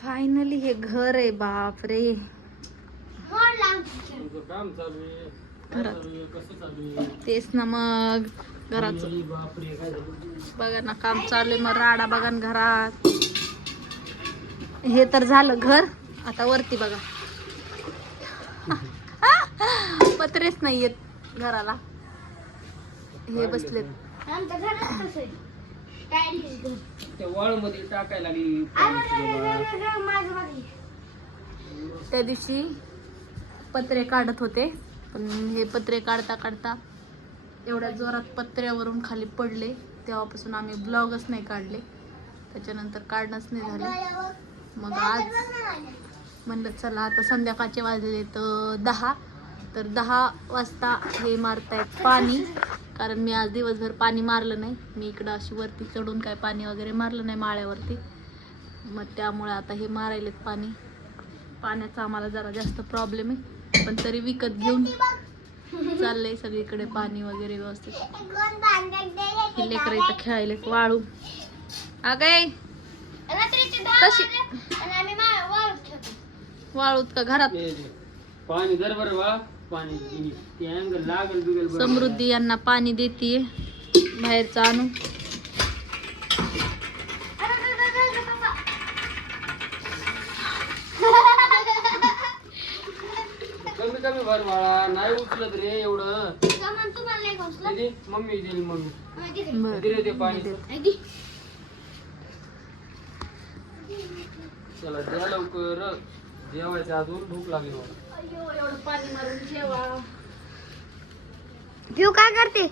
Finally हे घर आहे बाप रे तुझं काम चालू आहे काय घरात. चालू आहे कसं चालू आहे? तेच ना मग घराचं. झालं? बघा ना काम चालू आहे मग राडा बघा ना घरात. हे तर झालं घर आता वरती बघा. पत्रेच नाही येत घराला. हे बसलेत. त्या वॉलमध्ये टाकायला लागली. त्या दिवशी पत्रे काढत होते पण हे पत्रे काढता काढता एवढ्या जोरात पत्र्यावरून खाली पडले. तेव्हापासून आम्ही ब्लॉगच नाही काढले. त्याच्यानंतर काढणंच नाही झाले. मग आज म्हणलं चला आता संध्याकाळचे वाजले तर दहा. तर दहा वाजता हे मारतायत पाणी. कारण मी आज दिवसभर पाणी मारलं नाही. मी इकडं अशी वरती चढून काय पाणी वगैरे मारलं नाही माळ्यावरती. मग त्यामुळे आता हे मारायलेत पाणी. पाण्याचा आम्हाला जरा जास्त प्रॉब्लेम आहे. पण तरी विकत घेऊन चाललंय सगळीकडे पाणी वगैरे व्यवस्थित. हे लेकरं इथं खेळायले वाळू. अगं तशी. वाळूत का घरात? पाणी जर बरं वा. पाणी ती- ते अँगल लागल बिगल बरं. समृद्धी यांना पाणी देते. बाहेरचं आणून कमी कमी भर बाळा. नाही उचलत रे एवढं. दीदी, मम्मी देईल मम्मी. बरं दिले ते पाणी. चला द्या लवकर. जेवायच्या अजून भूक लागली मला. एवढं पाणी मारून ठेवा पिऊ काय करते?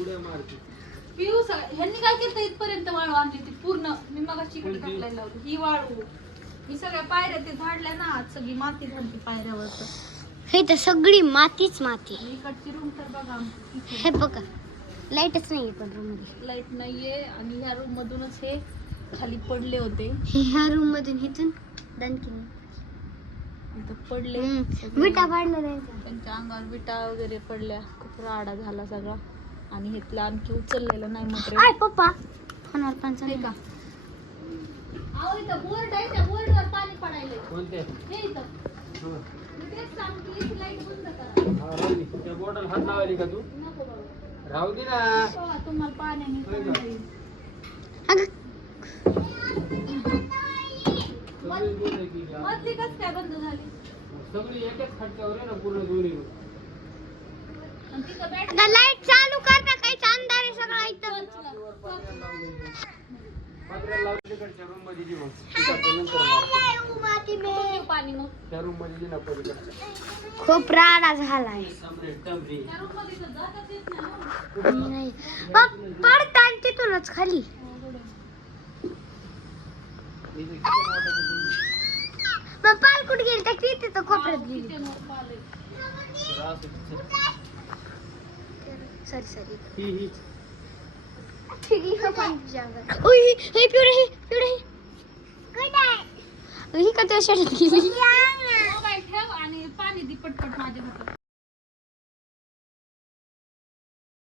उड्या मारते. पिऊ सग- ह्यांनी काय केलं इथपर्यंत वाळू आणली ती पूर्ण. मी मग इकडे कोणती? लावली ही वाळू. मी सगळ्या पायऱ्या ते झाडल्या ना आज सगळी माती झाली पायऱ्यावर हे तर सगळी मातीच माती. इकडची रूम तर बघा. हे बघा. लाईटच नाही पण रूममध्ये. लाइट नाहीये आणि ह्या रूम मधूनच हे खाली पडले होते. हे ह्या रूम मधून इथून दणकी इथं पडले. विटा पाडलं त्यांच्या त्यांच्या अंगावर विटा वगैरे पडल्या. खूप राडा झाला सगळा. आणि हेतलं आणखी उचललेलं नाही आय मटेरियल पप्पा. फोनवर पण हे का अहो इथं बोर्ड आहे त्या बोर्डवर पाणी पडायलंय. कोणते? हे इथं. मी तेच सांगते इथे लाइट बंद करा. राहू दे. त्या बॉटल हात लावायली का तू? नको बाबा. राहू दे ना. तुम्हाला पाण्याने अगं मधली कस काय बंद झाली? सगळी एकाच खटक्यावर आहे ना पूर्ण दोन्ही. आणि तिथं बॅट अगं लाइट चालू कर ना काहीच अंधार आहे सगळा इथं. पत्र्याला लावली तिकडच्या रूममध्ये जी मग. तिकडच्या नंतर मारतो. पाणी मग? त्या रूममध्ये जी ना पलीकडच्या खूप राडा झालाय सम्रेट टमरी. त्या रूममध्ये तर जाताच येत नाही ना. नाही. पडता तिथूनच खाली इथे किती वाटत होतं? मग पाल कुठे गेली? तर तिथे तर कोपऱ्यात गेली. सॉरी सॉरी ही का त्या शाळेत गेली?